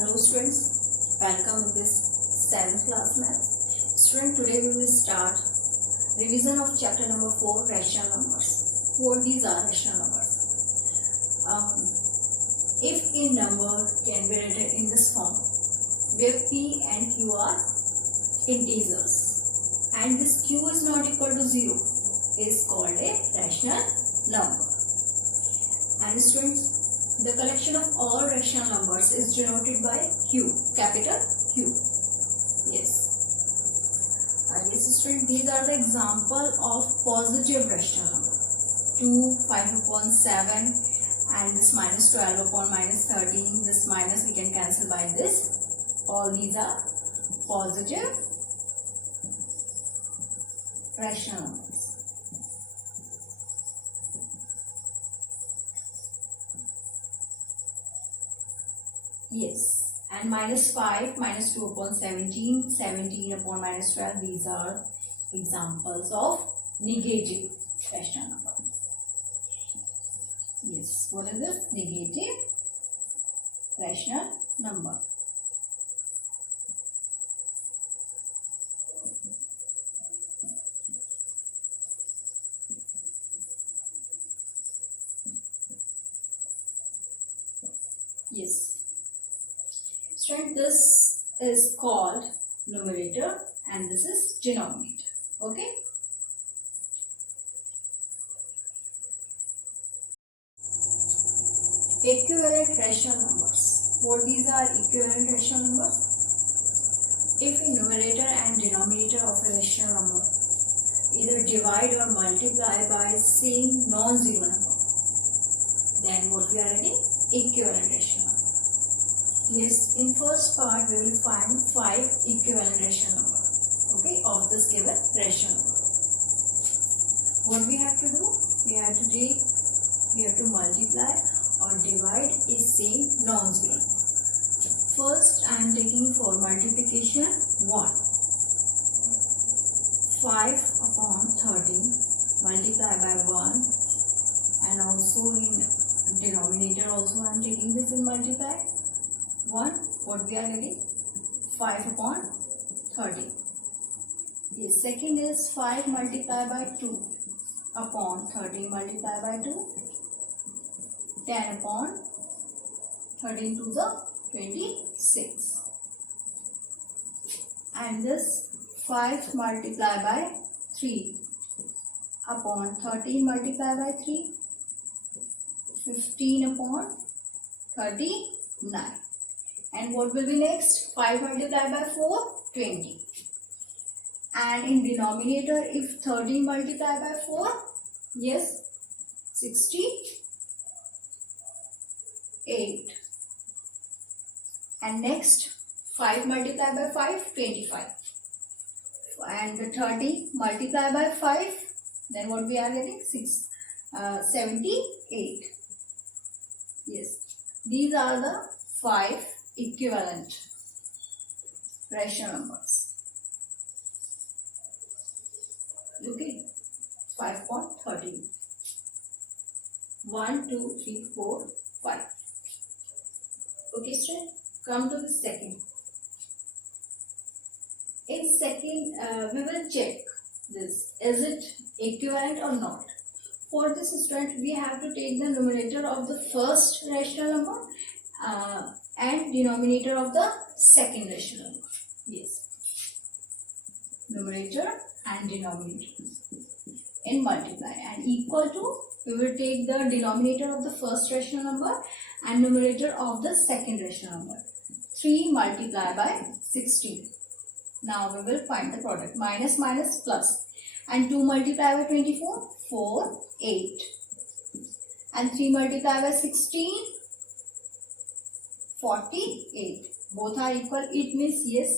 Hello students, welcome in this 7th class maths. Student, today we will start revision of chapter number 4, rational numbers. What these are rational numbers? If a number can be written in this form, where p and q are integers and this q is not equal to 0, is called a rational number. And students, the collection of all rational numbers is denoted by Q, capital Q. Yes. Yes, student, these are the example of positive rational number. 2, 5 upon 7 and this minus 12 upon minus 13. This minus we can cancel by this. All these are positive rational numbers. Yes, and minus 5, minus 2 upon 17, 17 upon minus 12, these are examples of negative rational number. Yes, what is this? Negative rational number. Yes. Student, this is called numerator and this is denominator. Okay. Equivalent rational numbers. What these are equivalent rational numbers? If a numerator and denominator of a rational number either divide or multiply by same non-zero number, then what we are getting? Equivalent rational number. Yes, in first part we will find 5 equivalent rational number, okay, of this given rational number. What we have to do? We have to multiply or divide a same non-zero number. First I am taking for multiplication 1. 5 upon 13 multiply by 1, and also in denominator also I am taking this in multiply 1. What we are getting? 5 upon 13. Yes, second is 5 multiplied by 2 upon 13 multiplied by 2. 10 upon 13 to the 26. And this 5 multiplied by 3 upon 13 multiplied by 3. 15 upon 39. And what will be next? 5 multiplied by 4, 20. And in denominator, if 13 multiplied by 4, yes, 68. And next, 5 multiplied by 5, 25. And the 30 multiplied by 5, then what we are getting? 78. Yes, these are the 5 equivalent rational numbers. Okay, 5.13. 1, 2, 3, 4, 5. Okay, student, come to the second. In second, we will check this. Is it equivalent or not? For this, student, we have to take the numerator of the first rational number and denominator of the second rational number. Yes, numerator and denominator in multiply, and equal to, we will take the denominator of the first rational number and numerator of the second rational number. 3 multiplied by 16. Now we will find the product. Minus minus plus, and 2 multiplied by 24, 4, 8. And 3 multiplied by 16, 48. Both are equal. It means yes,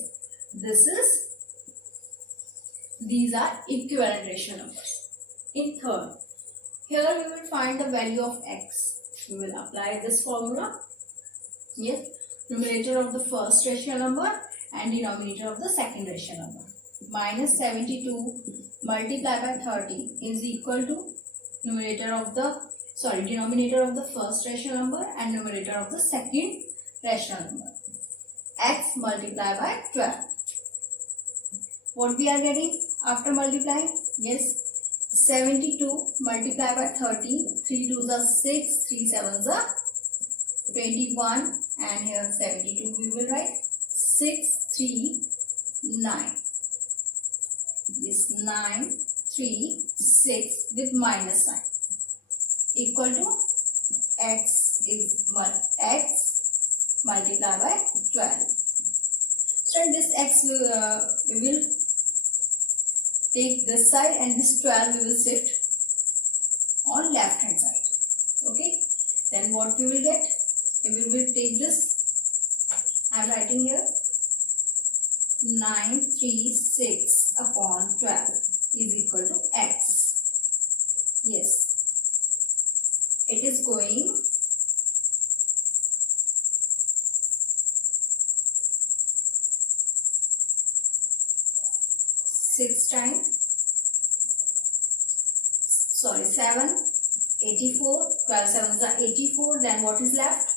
these are equivalent rational numbers. In third, here we will find the value of x. We will apply this formula. Yes, numerator of the first rational number and denominator of the second rational number. Minus 72 multiplied by 30 is equal to denominator of the first rational number and numerator of the second rational number. x multiplied by 12. What we are getting after multiplying? Yes, 72 multiplied by 13. 3 2s are 6, 3 7s are 21, and here 72 we will write 6 3 9. Yes, 9 3 6 with minus sign equal to x multiplied by 12. So this x we will take this side, and this 12 we will shift on left hand side. Okay, then what we will get? We will take this. I am writing here 936 upon 12 is equal to x. Yes, it is going 6 times, sorry, 7, 84, 12 sevens are 84, then what is left?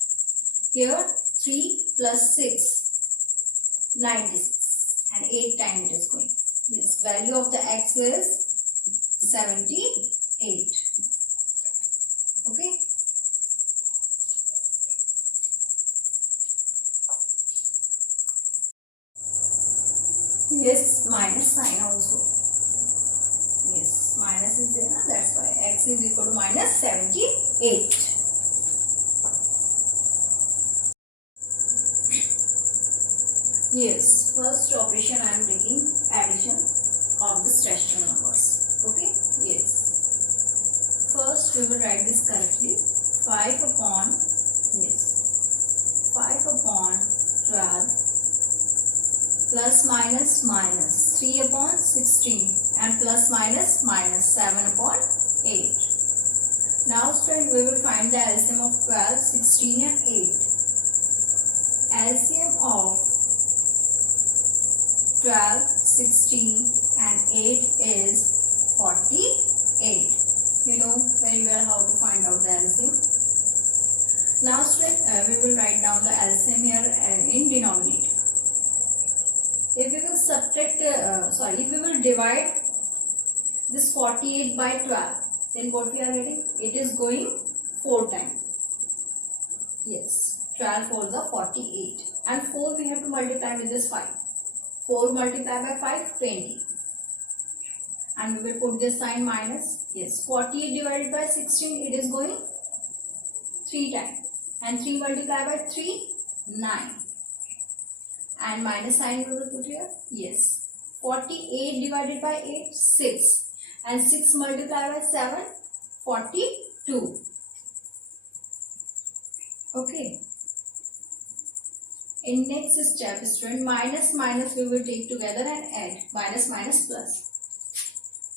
Here 3 plus 6, 96, and 8 times it is going. Yes, value of the x is 78. Okay. Yes, minus sign also. Yes, minus is there, that's why x is equal to minus 78. Yes, first operation I am taking addition of the rational numbers. Okay, yes. First we will write this correctly. 5 upon, yes, 5 upon 12 plus minus minus 3 upon 16 and plus minus minus 7 upon 8. Now student, we will find the LCM of 12, 16 and 8. LCM of 12, 16 and 8 is 48. You know very well how to find out the LCM. Now student, we will write down the LCM here in denominator. If we will subtract, if we will divide this 48 by 12, then what we are getting? It is going 4 times. Yes, 12 4s are 48, and 4 we have to multiply with this 5. 4 multiplied by 5, 20, and we will put this sign minus. Yes, 48 divided by 16, it is going 3 times, and 3 multiplied by 3, 9. And minus sign we will put here. Yes, 48 divided by 8, 6, and 6 multiplied by 7, 42. Okay. In next step, student, minus minus we will take together and add. Minus minus plus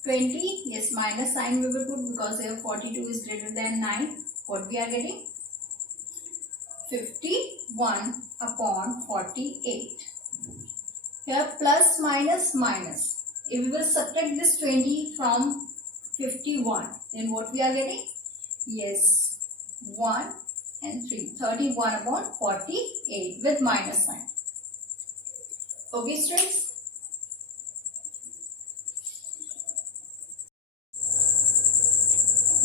20. Yes, minus sign we will put because here 42 is greater than 9. What we are getting? 51 upon 48. Here plus minus minus. If we will subtract this 20 from 51, then what we are getting? Yes, 1 and 3. 31 upon 48 with minus sign. Okay, students?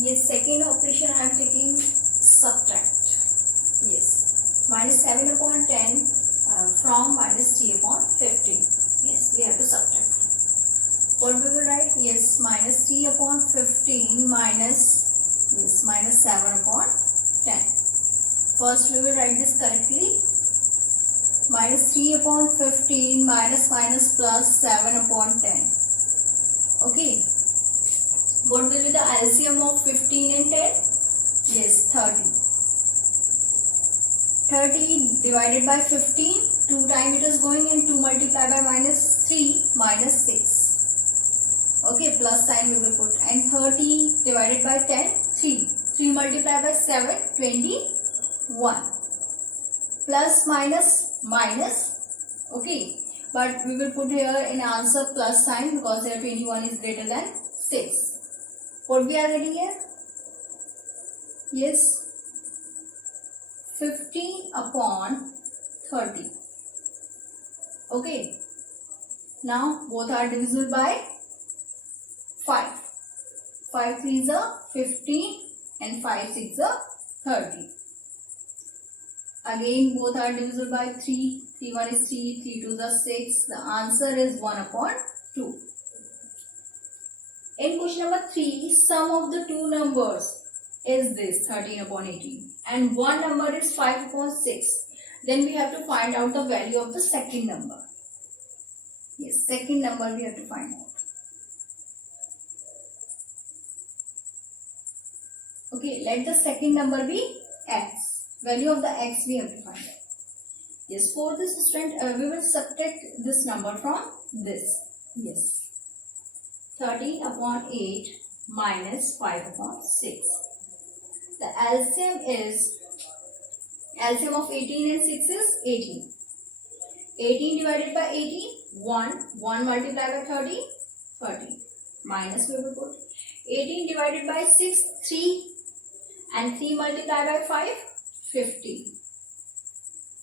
Yes, second operation I am taking subtract. Yes, minus 7 upon 10 from minus 3 upon 15. Yes, we have to subtract. What we will write? Yes, minus 3 upon 15 minus, yes, minus 7 upon 10. First we will write this correctly. Minus 3 upon 15 minus minus plus 7 upon 10. Okay. What will be the LCM of 15 and 10? Yes, 30. 30 divided by 15, 2 times it is going, and 2 multiplied by minus 3, minus 6. Okay, plus sign we will put. And 30 divided by 10, 3. 3 multiplied by 7, 21. Plus minus minus. Okay, but we will put here in answer plus sign because here 21 is greater than 6. What we are getting here? Yes, 15 upon 30. Okay. Now both are divisible by 5. 5 3s are 15 and 5 6 are 30. Again both are divisible by 3. 3 1 is 3, 3 2 is 6. The answer is 1 upon 2. In question number 3, sum of the two numbers is this 13 upon 18 and one number is 5 upon 6. Then we have to find out the value of the second number. Yes, second number we have to find out. Okay, let the second number be x. Value of the x we have to find out. Yes, for this student, we will subtract this number from this. Yes. 13 upon 8 minus 5 upon 6. The LCM of 18 and 6 is 18. 18 divided by 18, 1. 1 multiplied by 30, 30. Minus we will put. 18 divided by 6, 3. And 3 multiplied by 5, 50.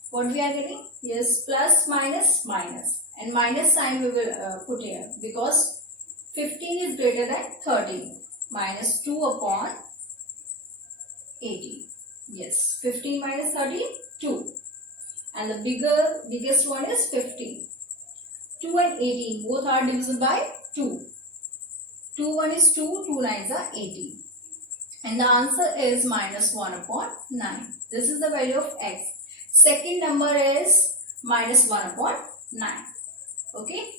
What we are getting? Yes, plus minus minus. And minus sign we will put here because 15 is greater than 13. Minus 2 upon 18. Yes, 15 minus 13, 2. And the biggest one is 15. 2 and 18 both are divisible by 2. 2 1 is 2, 2 9s are 18. And the answer is minus 1 upon 9. This is the value of x. Second number is minus 1 upon 9. Okay.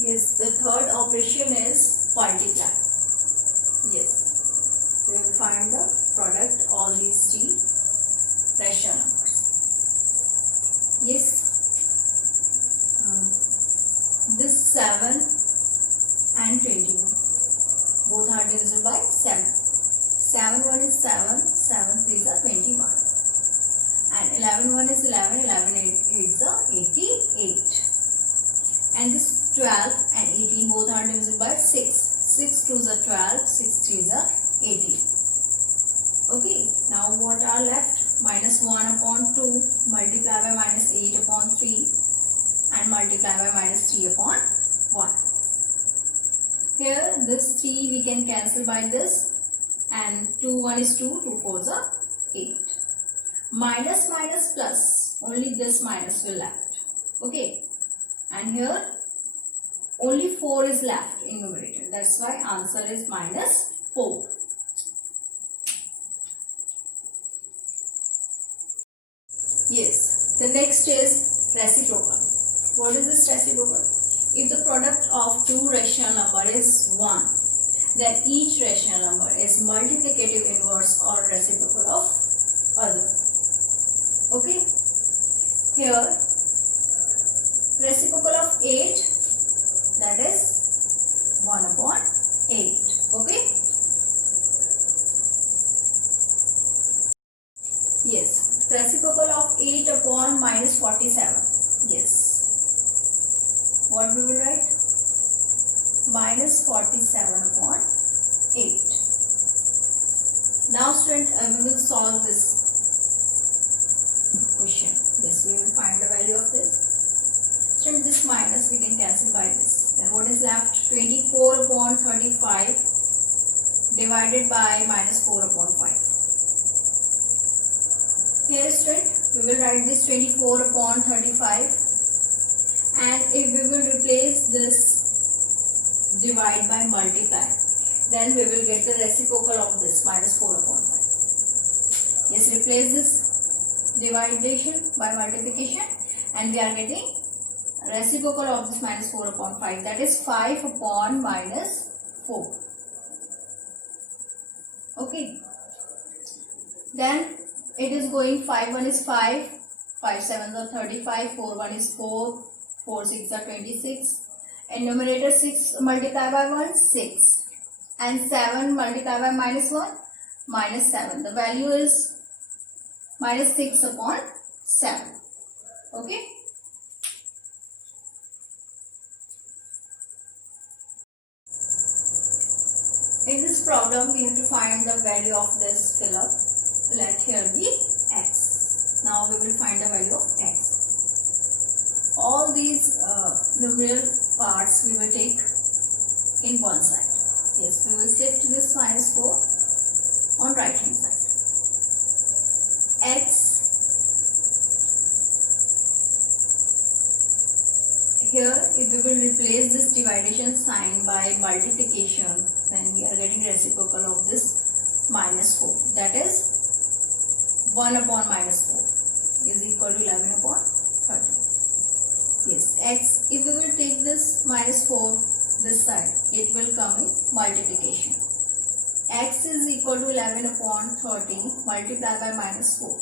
Yes, the third operation is multiply. Yes. We will find the product all these three rational numbers. Yes. This 7 and 21 both are divisible by 7. 7 1 is 7, 7 3s are 21. And 11 1 is 11, 11 8s are 88. And this 12 and 18 both are divisible by 6. 6 2s are 12, 6 3s are 18. Okay, now what are left? Minus 1 upon 2 multiplied by minus 8 upon 3 and multiplied by minus 3 upon 1. Here this 3 we can cancel by this and 2 1 is 2, 2 4s are 8. Minus minus plus, only this minus will left. Okay, and here only 4 is left in numerator. That's why answer is minus 4. Yes, the next is reciprocal. What is this reciprocal? If the product of two rational number is 1, then each rational number is multiplicative inverse or reciprocal of other. Okay, here reciprocal of 8, that is 1 upon 8. Okay. Yes, reciprocal of 8 upon minus 47. Yes. What we will write? Minus 47 upon 8. Now student, we will solve this question. Yes, we will find the value of this. Student, this minus we can cancel by this. Then what is left? 24 upon 35 divided by minus 4 upon 5. Here student, we will write this 24 upon 35 and if we will replace this divide by multiply, then we will get the reciprocal of this minus 4 upon 5. Yes, replace this division by multiplication and we are getting reciprocal of this minus 4 upon 5, that is 5 upon minus 4. Okay. Then it is going 5 1 is 5, 5 7 are 35, 4 1 is 4, 4 6 are 26. And numerator 6 multiplied by 1, 6. And 7 multiplied by minus 1, minus 7. The value is minus 6 upon 7. Okay. In this problem, we have to find the value of this fill-up. let here be x. Now we will find the value of x. All these numeral parts we will take in one side. Yes, we will shift this minus 4 on right hand side. X, here if we will replace this division sign by multiplication, then we are getting reciprocal of this minus 4, that is 1 upon minus 4 is equal to 11 upon 30. Yes, x, if we will take this minus 4 this side, it will come in multiplication. X is equal to 11 upon 30 multiplied by minus 4.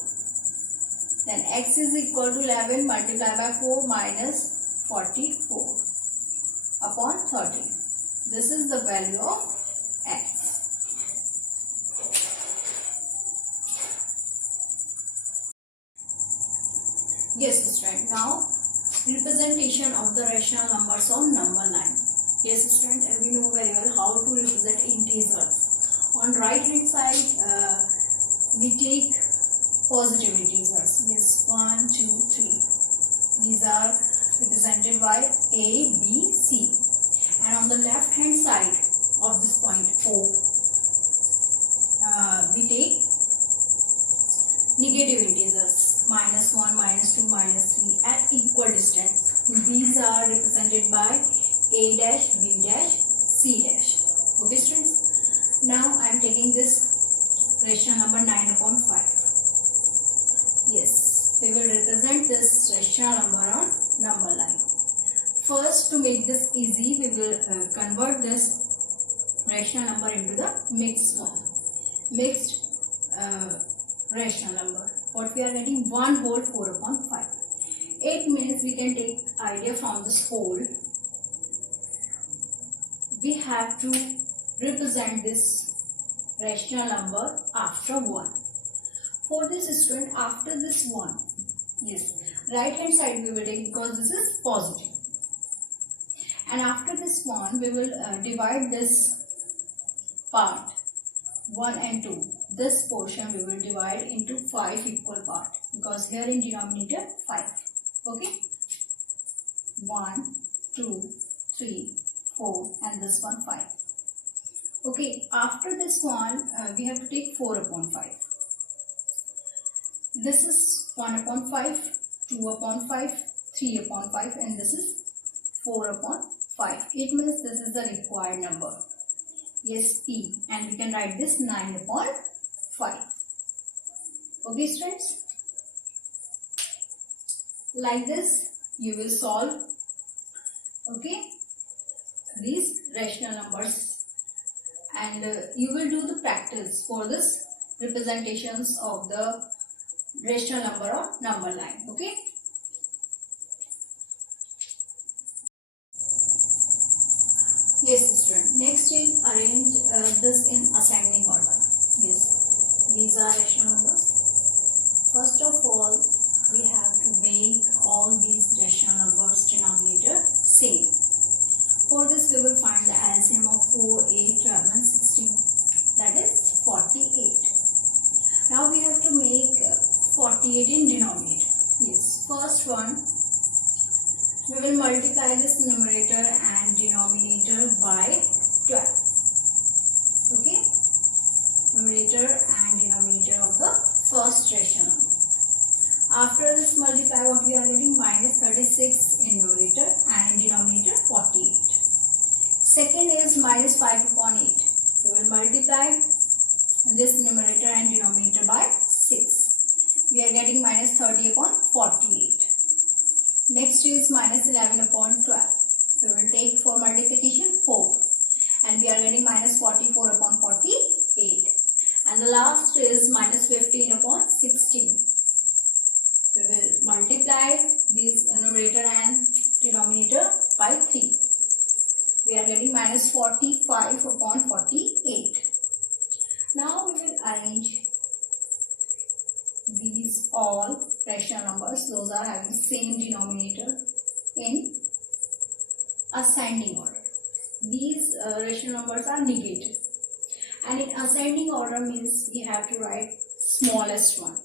Then x is equal to 11 multiplied by 4 minus 44 upon 30. This is the value of x. Yes, student. Now representation of the rational numbers on number line. Yes, student. We know very well how to represent integers. On right hand side, we take positive integers. Yes, 1, 2, 3. These are represented by A, B, C. And on the left hand side of this point O, we take negative integers, minus 1, minus 2, minus 3 at equal distance. These are represented by A dash, B dash, C dash. Okay, students? Now I am taking this rational number 9 upon 5. Yes, we will represent this rational number on number line. First, to make this easy, we will convert this rational number into the mixed form. Mixed rational number. What we are getting? 1 whole 4 upon 5. It means we can take idea from this whole. We have to represent this rational number after 1. For this student, after this 1, yes, right hand side we will take because this is positive. And after this 1, we will divide this part 1 and 2. This portion we will divide into 5 equal parts because here in denominator 5. Okay, 1, 2, 3, 4 and this one 5. Okay, after this one we have to take 4 upon 5. This is 1 upon 5, 2 upon 5, 3 upon 5 and this is 4 upon 5. It means this is the required number. Yes, P, and we can write this 9 upon 5. Okay, students? Like this you will solve, okay, these rational numbers, and you will do the practice for this representations of the rational number or number line. Okay. Yes, student. Next is arrange this in ascending order. Yes, these are rational numbers. First of all, we have to make all these rational numbers denominator same. For this, we will find the LCM of 4, 8, 12 and 16. That is 48. Now we have to make 48 in denominator. Yes, first one, we will multiply this numerator and denominator by 12. Okay, numerator and denominator of the first rational number. After this multiply, what we are getting? Minus 36 in numerator and denominator 48. Second is minus 5 upon 8. We will multiply this numerator and denominator by 6. We are getting minus 30 upon 48. Next is minus 11 upon 12. We will take for multiplication 4. And we are getting minus 44 upon 48. And the last is minus 15 upon 16. We will multiply these numerator and denominator by 3. We are getting minus 45 upon 48. Now we will arrange these all rational numbers. Those are having same denominator in ascending order. These rational numbers are negative. And in ascending order means we have to write smallest one.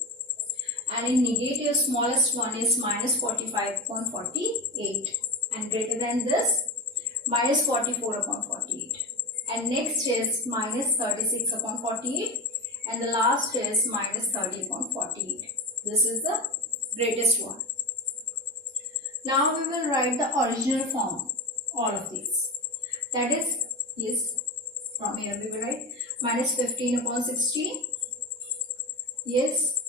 And in negative, smallest one is minus 45/48, and greater than this minus 44/48, and next is minus 36/48, and the last is minus 30/48. This is the greatest one. Now we will write the original form, all of these. That is from here we will write minus 15/16. Yes.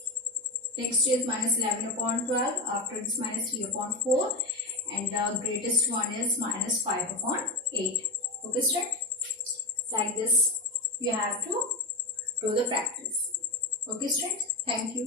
Next is minus 11/12. After this minus 3/4. And the greatest one is minus 5/8. Okay, student? Like this, you have to do the practice. Okay, students? Thank you.